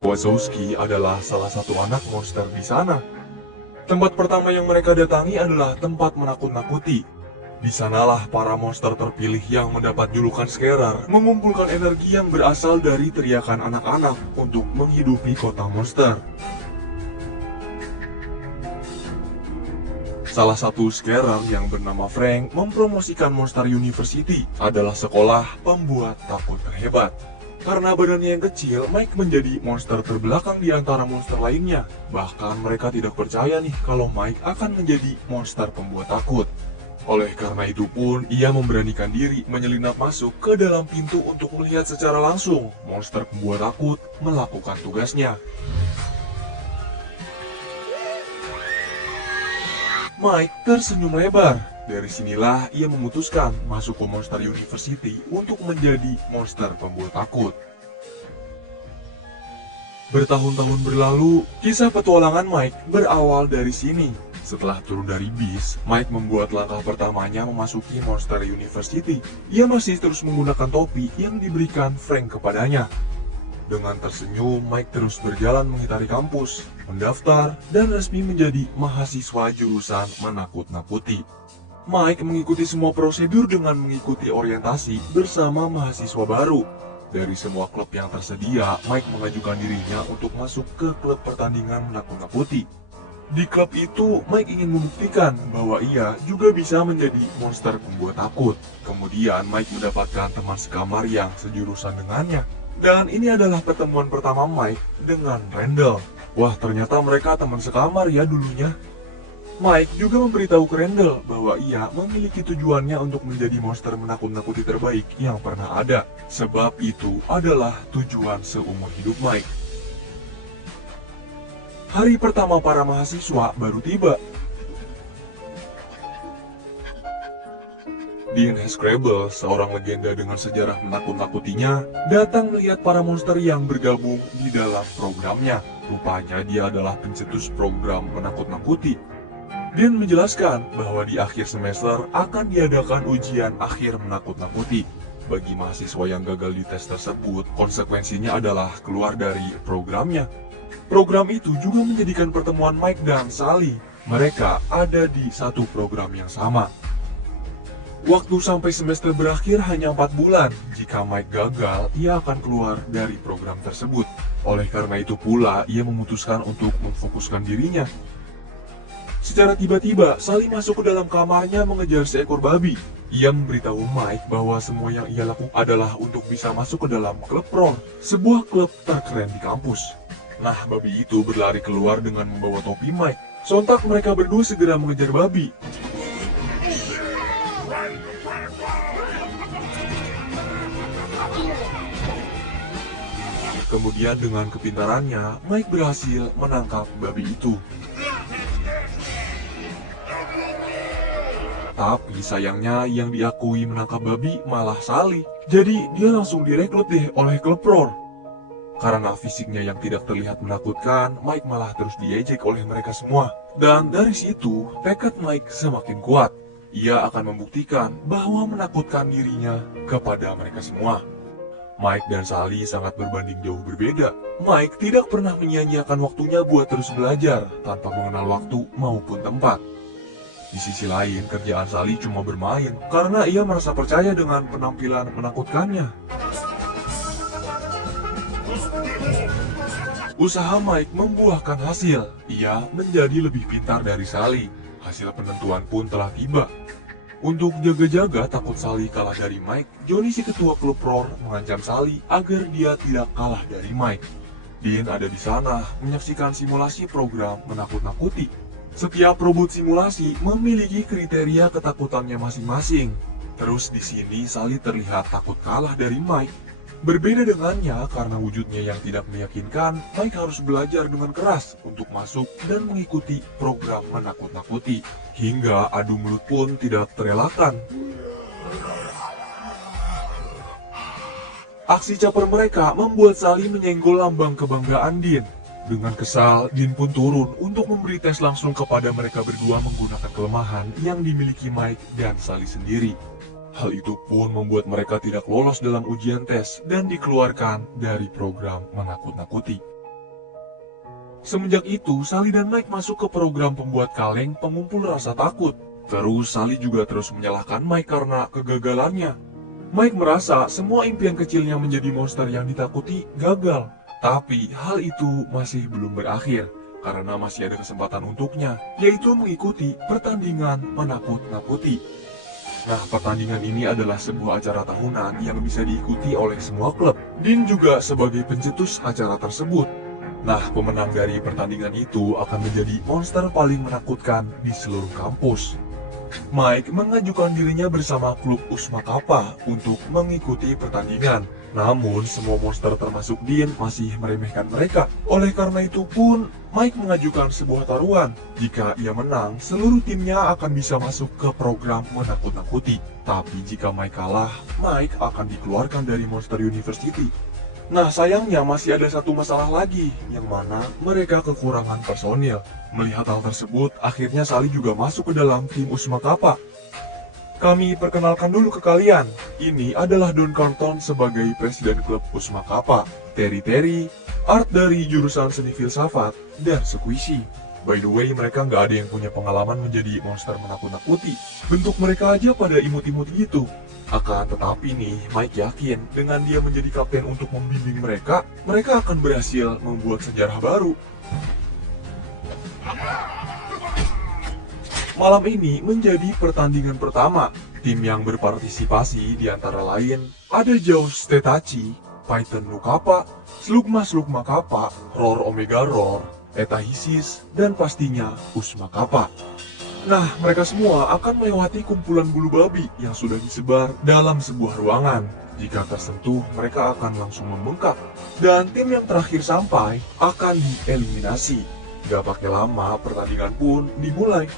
Wazowski adalah salah satu anak monster di sana. Tempat pertama yang mereka datangi adalah tempat menakut-nakuti. Di sanalah para monster terpilih yang mendapat julukan Scarer mengumpulkan energi yang berasal dari teriakan anak-anak untuk menghidupi kota monster. Salah satu Scarer yang bernama Frank mempromosikan Monster University adalah sekolah pembuat takut terhebat. Karena badannya yang kecil, Mike menjadi monster terbelakang di antara monster lainnya. Bahkan mereka tidak percaya nih kalau Mike akan menjadi monster pembuat takut. Oleh karena itu pun, ia memberanikan diri menyelinap masuk ke dalam pintu untuk melihat secara langsung monster pembuat takut melakukan tugasnya. Mike tersenyum lebar. Dari sinilah ia memutuskan masuk ke Monster University untuk menjadi monster pembuat takut. Bertahun-tahun berlalu, kisah petualangan Mike berawal dari sini. Setelah turun dari bis, Mike membuat langkah pertamanya memasuki Monster University. Ia masih terus menggunakan topi yang diberikan Frank kepadanya. Dengan tersenyum, Mike terus berjalan mengitari kampus, mendaftar, dan resmi menjadi mahasiswa jurusan menakut-nakuti. Mike mengikuti semua prosedur dengan mengikuti orientasi bersama mahasiswa baru. Dari semua klub yang tersedia, Mike mengajukan dirinya untuk masuk ke klub pertandingan menakut-nakuti. Di klub itu, Mike ingin membuktikan bahwa ia juga bisa menjadi monster pembuat takut. Kemudian, Mike mendapatkan teman sekamar yang sejurusan dengannya. Dan ini adalah pertemuan pertama Mike dengan Randall. Wah, ternyata mereka teman sekamar ya dulunya. Mike juga memberitahu ke Randall bahwa ia memiliki tujuannya untuk menjadi monster menakut-nakuti terbaik yang pernah ada. Sebab itu adalah tujuan seumur hidup Mike. Hari pertama para mahasiswa baru tiba. Dean Scrabble, seorang legenda dengan sejarah menakut-nakutinya, datang melihat para monster yang bergabung di dalam programnya. Rupanya dia adalah pencetus program menakut-nakuti. Dean menjelaskan bahwa di akhir semester akan diadakan ujian akhir menakut-nakuti. Bagi mahasiswa yang gagal di tes tersebut, konsekuensinya adalah keluar dari programnya. Program itu juga menjadikan pertemuan Mike dan Sally. Mereka ada di satu program yang sama. Waktu sampai semester berakhir hanya 4 bulan. Jika Mike gagal, ia akan keluar dari program tersebut. Oleh karena itu pula, ia memutuskan untuk memfokuskan dirinya. Secara tiba-tiba, Sally masuk ke dalam kamarnya mengejar seekor babi. Ia memberitahu Mike bahwa semua yang ia lakukan adalah untuk bisa masuk ke dalam klub Roar, sebuah klub terkeren di kampus. Nah, babi itu berlari keluar dengan membawa topi Mike. Sontak mereka berdua segera mengejar babi. Kemudian dengan kepintarannya, Mike berhasil menangkap babi itu. Tapi sayangnya yang diakui menangkap babi malah Sally. Jadi dia langsung direkrut deh oleh klub Roar. Karena fisiknya yang tidak terlihat menakutkan, Mike malah terus diejek oleh mereka semua. Dan dari situ, tekad Mike semakin kuat. Ia akan membuktikan bahwa menakutkan dirinya kepada mereka semua. Mike dan Sally sangat berbanding jauh berbeda. Mike tidak pernah menyia-nyiakan waktunya buat terus belajar tanpa mengenal waktu maupun tempat. Di sisi lain, kerjaan Sally cuma bermain karena ia merasa percaya dengan penampilan menakutkannya. Usaha Mike membuahkan hasil. Ia menjadi lebih pintar dari Sally. Hasil penentuan pun telah tiba. Untuk jaga-jaga takut Sally kalah dari Mike, Johnny si ketua klub Roar mengancam Sally agar dia tidak kalah dari Mike. Dean ada di sana menyaksikan simulasi program menakut-nakuti. Setiap robot simulasi memiliki kriteria ketakutannya masing-masing. Terus di sini Sally terlihat takut kalah dari Mike. Berbeda dengannya karena wujudnya yang tidak meyakinkan, Mike harus belajar dengan keras untuk masuk dan mengikuti program menakut-nakuti. Hingga adu mulut pun tidak terelakkan. Aksi caper mereka membuat Sally menyenggol lambang kebanggaan Dean. Dengan kesal, Dean pun turun untuk memberi tes langsung kepada mereka berdua menggunakan kelemahan yang dimiliki Mike dan Sally sendiri. Hal itu pun membuat mereka tidak lolos dalam ujian tes dan dikeluarkan dari program menakut-nakuti. Semenjak itu, Sally dan Mike masuk ke program pembuat kaleng pengumpul rasa takut. Terus Sally juga terus menyalahkan Mike karena kegagalannya. Mike merasa semua impian kecilnya menjadi monster yang ditakuti gagal. Tapi hal itu masih belum berakhir, karena masih ada kesempatan untuknya, yaitu mengikuti pertandingan menakut-nakuti. Nah, pertandingan ini adalah sebuah acara tahunan yang bisa diikuti oleh semua klub. Dean juga sebagai pencetus acara tersebut. Nah, pemenang dari pertandingan itu akan menjadi monster paling menakutkan di seluruh kampus. Mike mengajukan dirinya bersama klub Usma Kappa untuk mengikuti pertandingan. Namun, semua monster termasuk Dean masih meremehkan mereka. Oleh karena itu pun, Mike mengajukan sebuah taruhan. Jika ia menang, seluruh timnya akan bisa masuk ke program menakut-nakuti. Tapi jika Mike kalah, Mike akan dikeluarkan dari Monster University. Nah, sayangnya masih ada satu masalah lagi, yang mana mereka kekurangan personil. Melihat hal tersebut, akhirnya Sally juga masuk ke dalam tim Usma Kappa. Kami perkenalkan dulu ke kalian, ini adalah Don Carlton sebagai presiden klub Usma Kappa, Terry, Art dari jurusan seni filsafat, dan Squishy. By the way, mereka nggak ada yang punya pengalaman menjadi monster menakut-nakuti. Bentuk mereka aja pada imut-imut gitu. Akan tetapi nih, Mike yakin dengan dia menjadi kapten untuk membimbing mereka akan berhasil membuat sejarah baru. Malam ini menjadi pertandingan pertama. Tim yang berpartisipasi di antara lain ada Jaws Tetachi, Python Nu Kappa, Slugma Kappa, Roar Omega Roar, Eta Hisis, dan pastinya Usma Kappa. Nah, mereka semua akan melewati kumpulan bulu babi yang sudah disebar dalam sebuah ruangan. Jika tersentuh, mereka akan langsung membengkak. Dan tim yang terakhir sampai akan dieliminasi. Gak pakai lama, pertandingan pun dimulai.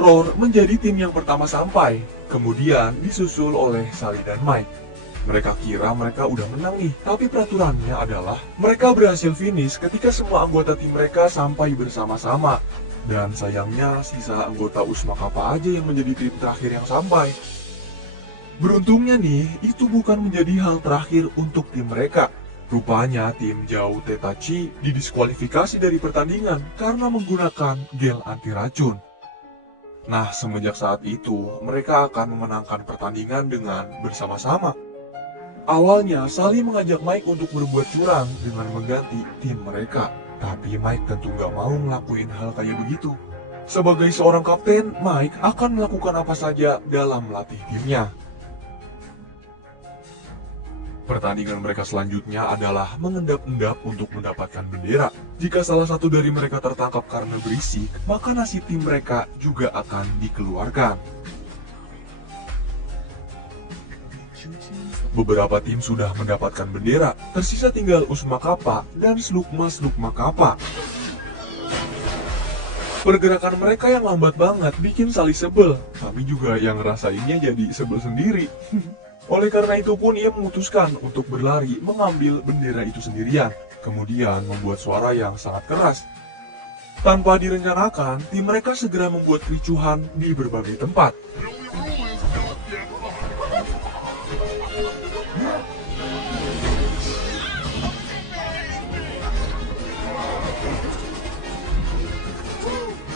Roar menjadi tim yang pertama sampai, kemudian disusul oleh Sally dan Mike. Mereka kira mereka udah menang nih, tapi peraturannya adalah mereka berhasil finish ketika semua anggota tim mereka sampai bersama-sama. Dan sayangnya sisa anggota Usma Kappa aja yang menjadi tim terakhir yang sampai. Beruntungnya nih, itu bukan menjadi hal terakhir untuk tim mereka. Rupanya tim Jauh Tetachi didiskualifikasi dari pertandingan karena menggunakan gel anti racun. Nah, semenjak saat itu, mereka akan memenangkan pertandingan dengan bersama-sama. Awalnya, Sally mengajak Mike untuk berbuat curang dengan mengganti tim mereka. Tapi Mike tentu gak mau ngelakuin hal kayak begitu. Sebagai seorang kapten, Mike akan melakukan apa saja dalam melatih timnya. Pertandingan mereka selanjutnya adalah mengendap-endap untuk mendapatkan bendera. Jika salah satu dari mereka tertangkap karena berisik, maka nasib tim mereka juga akan dikeluarkan. Beberapa tim sudah mendapatkan bendera, tersisa tinggal Usma Kappa dan Slugma Kappa. Pergerakan mereka yang lambat banget bikin Sally sebel, tapi juga yang ngerasainnya jadi sebel sendiri. Oleh karena itu pun ia memutuskan untuk berlari mengambil bendera itu sendirian, kemudian membuat suara yang sangat keras. Tanpa direncanakan, tim mereka segera membuat kericuhan di berbagai tempat.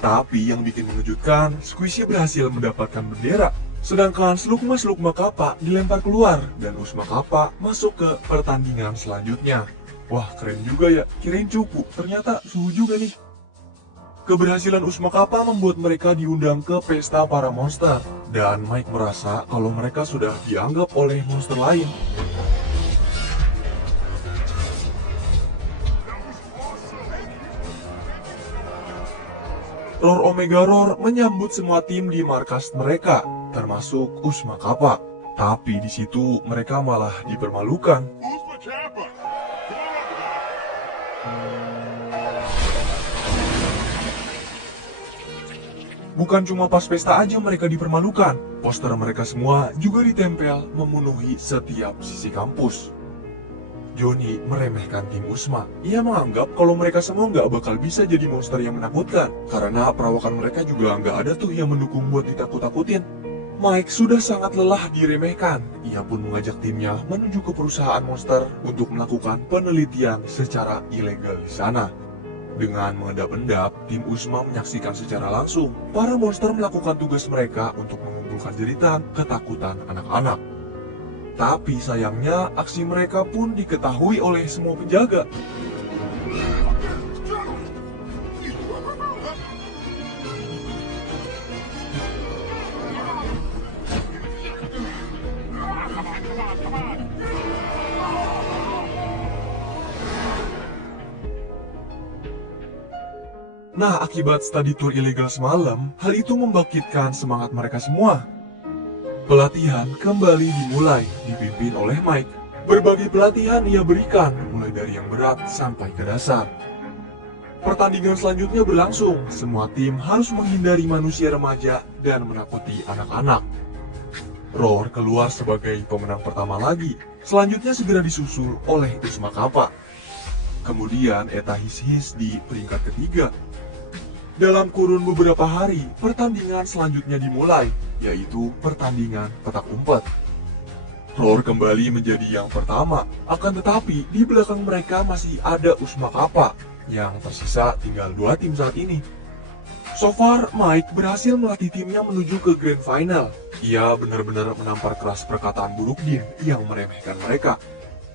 Tapi yang bikin mengejutkan, Squishy berhasil mendapatkan bendera. Sedangkan Slugma Kappa dilempar keluar dan Usma Kappa masuk ke pertandingan selanjutnya. Wah, keren juga ya, kirain cupu, ternyata suhu juga nih. Keberhasilan Usma Kappa membuat mereka diundang ke pesta para monster. Dan Mike merasa kalau mereka sudah dianggap oleh monster lain. Roar Omega Roar menyambut semua tim di markas mereka, termasuk Usma Kappa. Tapi di situ mereka malah dipermalukan. Bukan cuma pas pesta aja mereka dipermalukan, poster mereka semua juga ditempel memenuhi setiap sisi kampus. Johnny meremehkan tim Uzma. Ia menganggap kalau mereka semua nggak bakal bisa jadi monster yang menakutkan, karena perawakan mereka juga nggak ada tuh yang mendukung buat ditakut-takutin. Mike sudah sangat lelah diremehkan. Ia pun mengajak timnya menuju ke perusahaan monster untuk melakukan penelitian secara ilegal di sana. Dengan mengendap-endap, tim Uzma menyaksikan secara langsung para monster melakukan tugas mereka untuk mengumpulkan jeritan ketakutan anak-anak. Tapi sayangnya, aksi mereka pun diketahui oleh semua penjaga. Nah, akibat study tour ilegal semalam, hal itu membangkitkan semangat mereka semua. Pelatihan kembali dimulai, dipimpin oleh Mike. Berbagai pelatihan ia berikan, mulai dari yang berat sampai ke dasar. Pertandingan selanjutnya berlangsung, semua tim harus menghindari manusia remaja dan menakuti anak-anak. Roar keluar sebagai pemenang pertama lagi, selanjutnya segera disusul oleh Uzma Kappa. Kemudian Eta His-His di peringkat ketiga. Dalam kurun beberapa hari, pertandingan selanjutnya dimulai, yaitu pertandingan petak umpet. Roar kembali menjadi yang pertama, akan tetapi di belakang mereka masih ada Uzma Kappa, yang tersisa tinggal 2 tim saat ini. So far, Mike berhasil melatih timnya menuju ke Grand Final. Ia benar-benar menampar keras perkataan buruk Dean yang meremehkan mereka.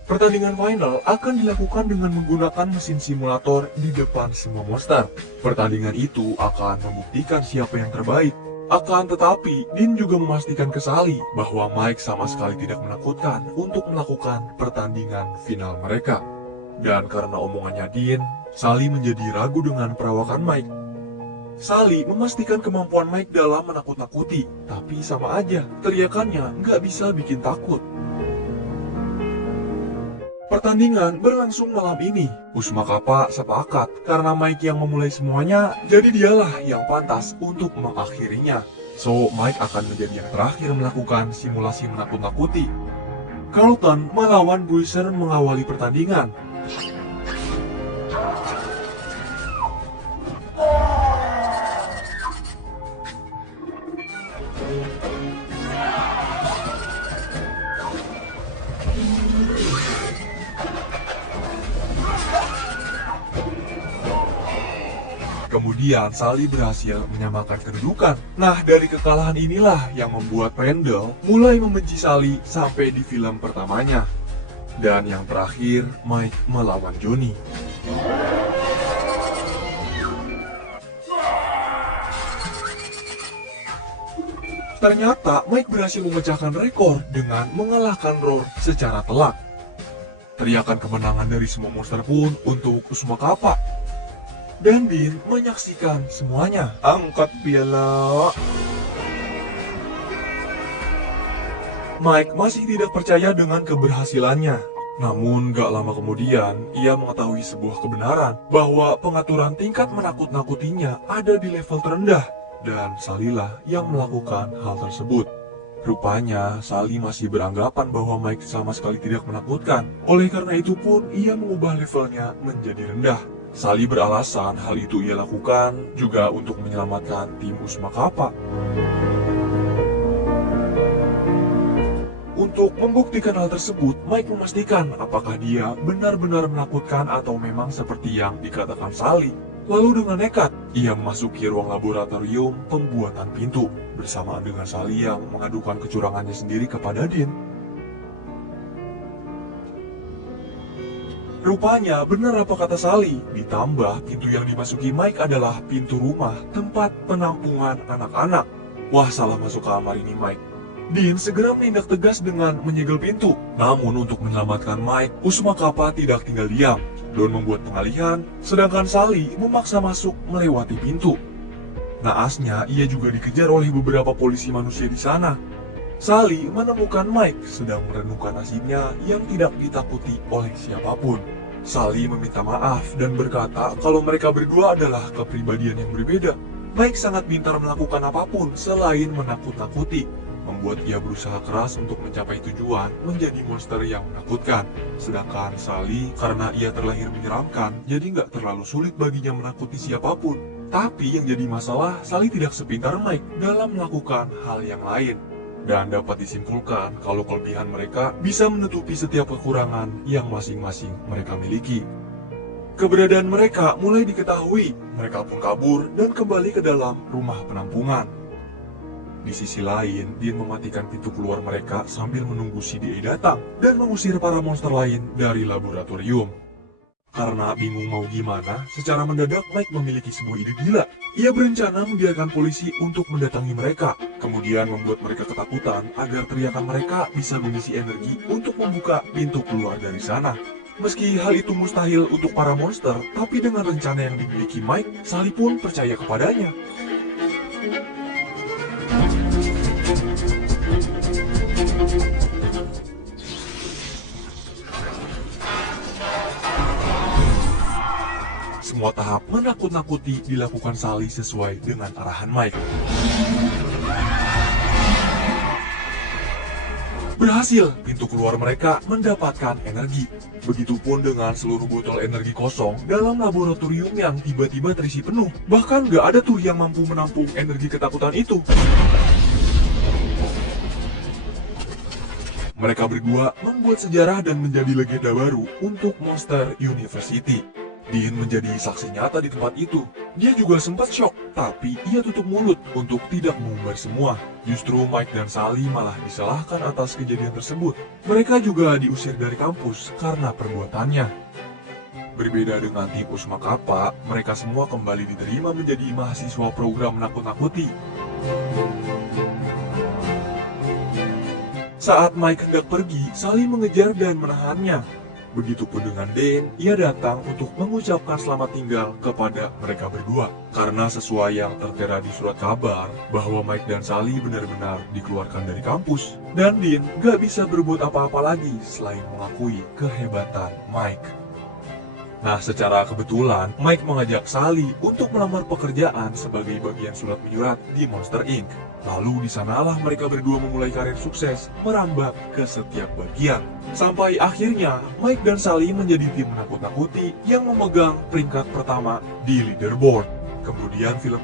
Pertandingan final akan dilakukan dengan menggunakan mesin simulator di depan semua monster. Pertandingan itu akan membuktikan siapa yang terbaik. Akan tetapi, Dean juga memastikan ke Sally bahwa Mike sama sekali tidak menakutkan untuk melakukan pertandingan final mereka. Dan karena omongannya Dean, Sally menjadi ragu dengan perawakan Mike. Sally memastikan kemampuan Mike dalam menakut-nakuti, tapi sama aja, teriakannya nggak bisa bikin takut. Pertandingan berlangsung malam ini. Uzma Kappa sepakat karena Mike yang memulai semuanya, jadi dialah yang pantas untuk mengakhirinya. So, Mike akan menjadi yang terakhir melakukan simulasi menakut-nakuti. Carlton melawan Bruiser mengawali pertandingan. Kemudian Sally berhasil menyamakan kedudukan. Nah, dari kekalahan inilah yang membuat Randall mulai membenci Sally sampai di film pertamanya. Dan yang terakhir, Mike melawan Johnny. Ternyata Mike berhasil memecahkan rekor dengan mengalahkan Roar secara telak. Teriakan kemenangan dari semua monster pun untuk Uzma Kappa. Dan Dean menyaksikan semuanya. Angkat piala. Mike masih tidak percaya dengan keberhasilannya. Namun gak lama kemudian, ia mengetahui sebuah kebenaran bahwa pengaturan tingkat menakut-nakutinya ada di level terendah. Dan Sally lah yang melakukan hal tersebut. Rupanya, Sally masih beranggapan bahwa Mike sama sekali tidak menakutkan. Oleh karena itu pun, ia mengubah levelnya menjadi rendah. Sally beralasan hal itu ia lakukan juga untuk menyelamatkan tim Uzma Kappa. Untuk membuktikan hal tersebut, Mike memastikan apakah dia benar-benar menakutkan atau memang seperti yang dikatakan Sally. Lalu dengan nekat, ia memasuki ruang laboratorium pembuatan pintu bersamaan dengan Sally yang mengadukan kecurangannya sendiri kepada Dean. Rupanya benar apa kata Sally, ditambah pintu yang dimasuki Mike adalah pintu rumah tempat penampungan anak-anak. Wah, salah masuk kamar ini Mike. Dean segera menindak tegas dengan menyegel pintu. Namun untuk menyelamatkan Mike, Uzma Kappa tidak tinggal diam. Don membuat pengalihan, sedangkan Sally memaksa masuk melewati pintu. Naasnya, ia juga dikejar oleh beberapa polisi manusia di sana. Sally menemukan Mike sedang merenungkan nasibnya yang tidak ditakuti oleh siapapun. Sally meminta maaf dan berkata kalau mereka berdua adalah kepribadian yang berbeda. Mike sangat pintar melakukan apapun selain menakut-nakuti. membuat ia berusaha keras untuk mencapai tujuan menjadi monster yang menakutkan. Sedangkan Sally, karena ia terlahir menyeramkan, jadi nggak terlalu sulit baginya menakuti siapapun. Tapi yang jadi masalah, Sally tidak sepintar Mike dalam melakukan hal yang lain. Dan dapat disimpulkan kalau kelebihan mereka bisa menutupi setiap kekurangan yang masing-masing mereka miliki. Keberadaan mereka mulai diketahui, mereka pun kabur dan kembali ke dalam rumah penampungan. Di sisi lain, Dean mematikan pintu keluar mereka sambil menunggu CDA datang dan mengusir para monster lain dari laboratorium. Karena bingung mau gimana, secara mendadak Mike memiliki sebuah ide gila. Ia berencana membiarkan polisi untuk mendatangi mereka, kemudian membuat mereka ketakutan agar teriakan mereka bisa mengisi energi untuk membuka pintu keluar dari sana. Meski hal itu mustahil untuk para monster, tapi dengan rencana yang dimiliki Mike, Sally pun percaya kepadanya. Semua tahap menakut-nakuti dilakukan Sally sesuai dengan arahan Mike. Berhasil, pintu keluar mereka mendapatkan energi. Begitupun dengan seluruh botol energi kosong dalam laboratorium yang tiba-tiba terisi penuh. Bahkan gak ada tuh yang mampu menampung energi ketakutan itu. Mereka berdua membuat sejarah dan menjadi legenda baru untuk Monster University. Dean menjadi saksi nyata di tempat itu. Dia juga sempat shock, tapi ia tutup mulut untuk tidak mengumbar semua. Justru Mike dan Sally malah disalahkan atas kejadian tersebut. Mereka juga diusir dari kampus karena perbuatannya. Berbeda dengan tim Usma Kappa, mereka semua kembali diterima menjadi mahasiswa program menakut-nakuti. Saat Mike hendak pergi, Sally mengejar dan menahannya. Begitupun dengan Dean, ia datang untuk mengucapkan selamat tinggal kepada mereka berdua. Karena sesuai yang tertera di surat kabar, bahwa Mike dan Sally benar-benar dikeluarkan dari kampus. Dan Dean gak bisa berbuat apa-apa lagi selain mengakui kehebatan Mike. Nah, secara kebetulan, Mike mengajak Sally untuk melamar pekerjaan sebagai bagian surat menyurat di Monster Inc. Lalu di sanalah mereka berdua memulai karir sukses, merambat ke setiap bagian. Sampai akhirnya, Mike dan Sally menjadi tim menakut-nakuti yang memegang peringkat pertama di leaderboard. Kemudian film